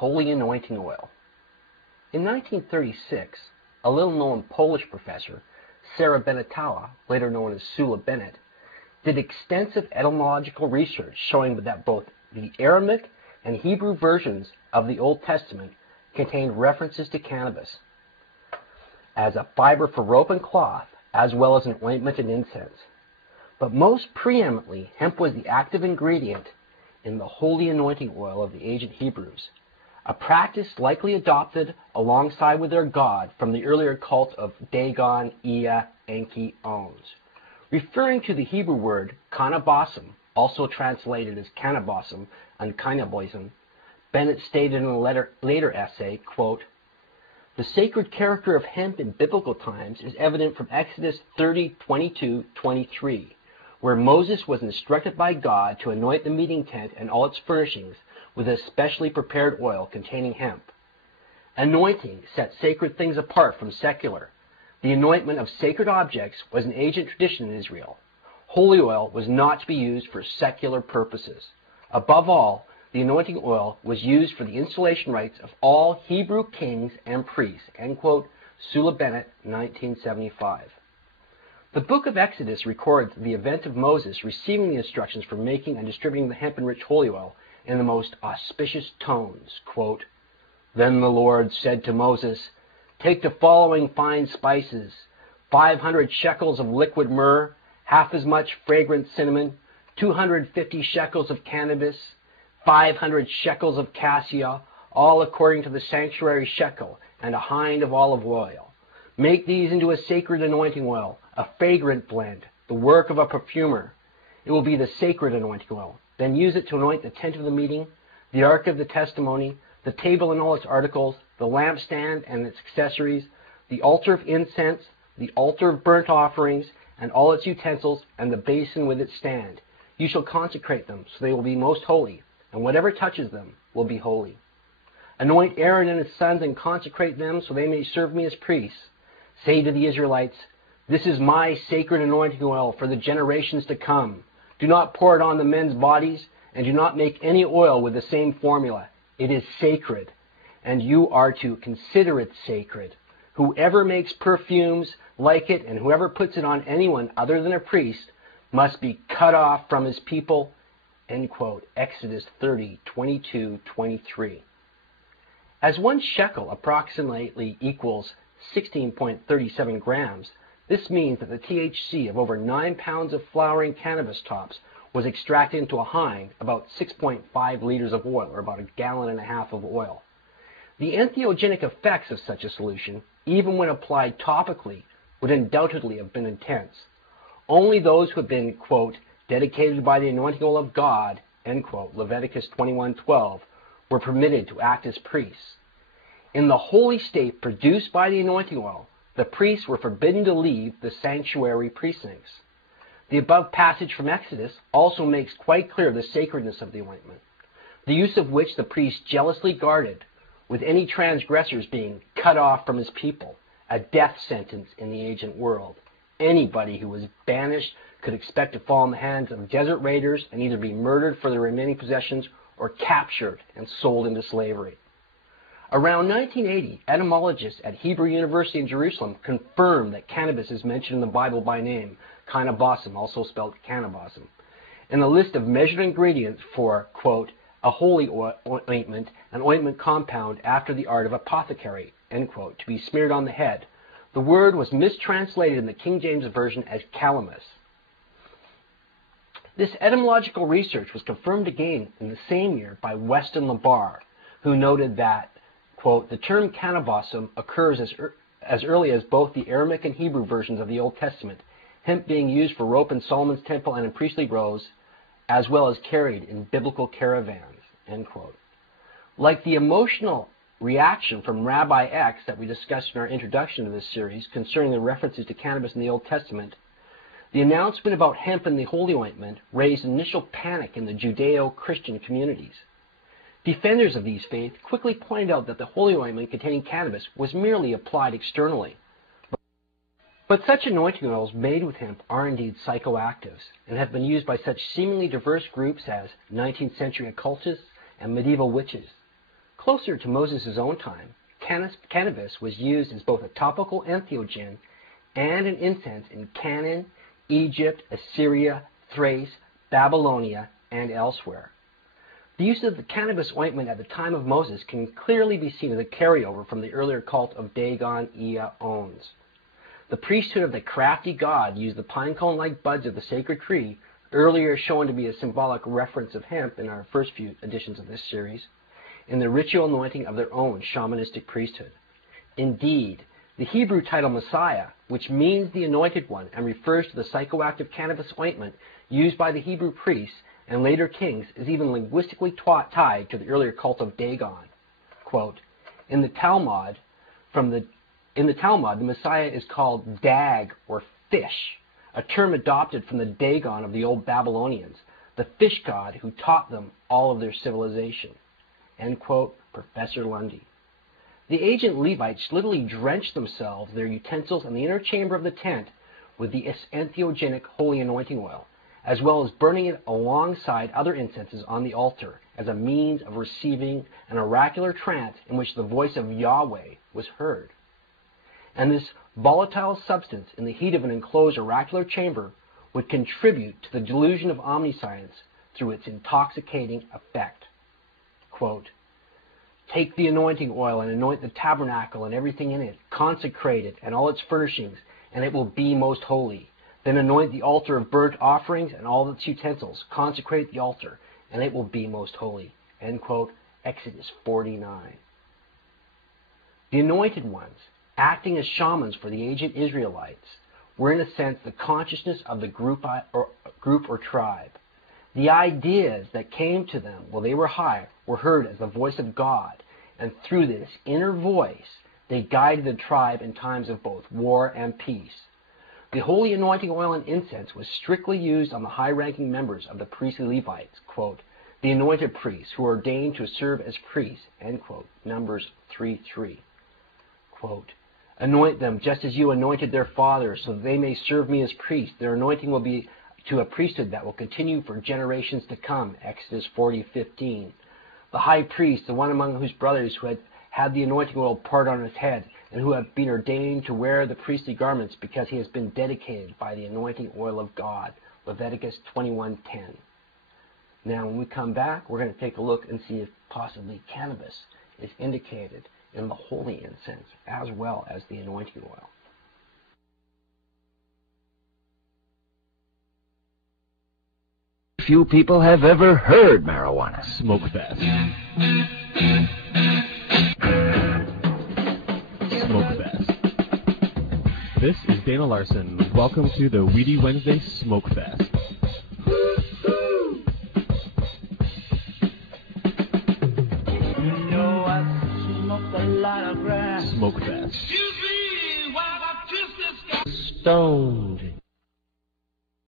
holy anointing oil. In 1936, a little-known Polish professor, Sarah Bennett, later known as Sula Bennett, did extensive etymological research showing that both the Aramaic and Hebrew versions of the Old Testament contained references to cannabis as a fiber for rope and cloth, as well as an ointment and incense. But most preeminently, hemp was the active ingredient in the holy anointing oil of the ancient Hebrews, a practice likely adopted alongside with their god from the earlier cult of Dagon, Ea, Enki, Ons. Referring to the Hebrew word kaneh-bosm, also translated as canneh-bosm and kaneh-bosm, Bennett stated in a later essay, quote, "The sacred character of hemp in biblical times is evident from Exodus 30:22-23, where Moses was instructed by God to anoint the meeting tent and all its furnishings with a specially prepared oil containing hemp. Anointing set sacred things apart from secular. The anointment of sacred objects was an ancient tradition in Israel. Holy oil was not to be used for secular purposes. Above all, the anointing oil was used for the installation rites of all Hebrew kings and priests." End quote, Sula Bennett, 1975. The book of Exodus records the event of Moses receiving the instructions for making and distributing the hemp-enriched holy oil in the most auspicious tones. Quote, "Then the Lord said to Moses, 'Take the following fine spices, 500 shekels of liquid myrrh, half as much fragrant cinnamon, 250 shekels of cannabis, 500 shekels of cassia, all according to the sanctuary shekel, and a hind of olive oil. Make these into a sacred anointing oil, a fragrant blend, the work of a perfumer. It will be the sacred anointing oil. Then use it to anoint the tent of the meeting, the ark of the testimony, the table and all its articles, the lampstand and its accessories, the altar of incense, the altar of burnt offerings, and all its utensils, and the basin with its stand. You shall consecrate them, so they will be most holy, and whatever touches them will be holy. Anoint Aaron and his sons and consecrate them, so they may serve me as priests. Say to the Israelites, 'This is my sacred anointing oil for the generations to come. Do not pour it on the men's bodies, and do not make any oil with the same formula. It is sacred, and you are to consider it sacred. Whoever makes perfumes like it, and whoever puts it on anyone other than a priest, must be cut off from his people.'" End quote. Exodus 30:22-23. As 1 shekel approximately equals 16.37 grams, this means that the THC of over 9 pounds of flowering cannabis tops was extracted into a hind, about 6.5 liters of oil, or about 1.5 gallons of oil. The entheogenic effects of such a solution, even when applied topically, would undoubtedly have been intense. Only those who have been, quote, "dedicated by the anointing oil of God," end quote, Leviticus 21:12, were permitted to act as priests. In the holy state produced by the anointing oil, the priests were forbidden to leave the sanctuary precincts. The above passage from Exodus also makes quite clear the sacredness of the ointment, the use of which the priest jealously guarded, with any transgressors being cut off from his people, a death sentence in the ancient world. Anybody who was banished could expect to fall in the hands of desert raiders and either be murdered for their remaining possessions or captured and sold into slavery. Around 1980, etymologists at Hebrew University in Jerusalem confirmed that cannabis is mentioned in the Bible by name, kaneh-bosm, also spelled canneh-bosm, in the list of measured ingredients for, quote, "a holy ointment, an ointment compound after the art of apothecary," end quote, to be smeared on the head. The word was mistranslated in the King James Version as calamus. This etymological research was confirmed again in the same year by Weston LaBarre, who noted that, quote, "the term kaneh-bosm occurs as early as both the Aramaic and Hebrew versions of the Old Testament, hemp being used for rope in Solomon's temple and in priestly groves, as well as carried in biblical caravans," end quote. Like the emotional reaction from Rabbi X that we discussed in our introduction to this series concerning the references to cannabis in the Old Testament, the announcement about hemp in the holy ointment raised initial panic in the Judeo-Christian communities. Defenders of these faiths quickly pointed out that the holy ointment containing cannabis was merely applied externally. But such anointing oils made with hemp are indeed psychoactives and have been used by such seemingly diverse groups as 19th century occultists and medieval witches. Closer to Moses' own time, cannabis was used as both a topical entheogen and an incense in Canaan, Egypt, Assyria, Thrace, Babylonia, and elsewhere. The use of the cannabis ointment at the time of Moses can clearly be seen as a carryover from the earlier cult of Dagon, Ea, Ons. The priesthood of the crafty god used the pine cone-like buds of the sacred tree, earlier shown to be a symbolic reference of hemp in our first few editions of this series, in the ritual anointing of their own shamanistic priesthood. Indeed, the Hebrew title Messiah, which means the anointed one and refers to the psychoactive cannabis ointment used by the Hebrew priests and later kings, is even linguistically tied to the earlier cult of Dagon. Quote, in the Talmud, the Messiah is called Dag, or fish, a term adopted from the Dagon of the old Babylonians, the fish god who taught them all of their civilization. End quote, Professor Lundy. The ancient Levites literally drenched themselves, their utensils, and the inner chamber of the tent with the entheogenic holy anointing oil, as well as burning it alongside other incenses on the altar as a means of receiving an oracular trance in which the voice of Yahweh was heard. And this volatile substance in the heat of an enclosed oracular chamber would contribute to the delusion of omniscience through its intoxicating effect. Quote, take the anointing oil and anoint the tabernacle and everything in it, consecrate it and all its furnishings, and it will be most holy. Then anoint the altar of burnt offerings and all its utensils, consecrate the altar, and it will be most holy. End quote, Exodus 49. The anointed ones, acting as shamans for the ancient Israelites, were in a sense the consciousness of the group or tribe. The ideas that came to them while they were high were heard as the voice of God, and through this inner voice they guided the tribe in times of both war and peace. The holy anointing oil and incense was strictly used on the high-ranking members of the priestly Levites, quote, the anointed priests who are ordained to serve as priests, end quote, Numbers 3:3. Quote, anoint them just as you anointed their fathers, so that they may serve me as priests. Their anointing will be to a priesthood that will continue for generations to come, Exodus 40:15. The high priest, the one among whose brothers who had the anointing oil poured on his head, and who have been ordained to wear the priestly garments because he has been dedicated by the anointing oil of God, Leviticus 21:10. Now, when we come back, we're going to take a look and see if possibly cannabis is indicated in the holy incense as well as the anointing oil. Few people have ever heard marijuana. Smoke Fest. Smoke Fest. This is Dana Larson. Welcome to the Weedy Wednesday Smoke Fest. You know I smoked a lot of grass. Smoke Fest. Stoned.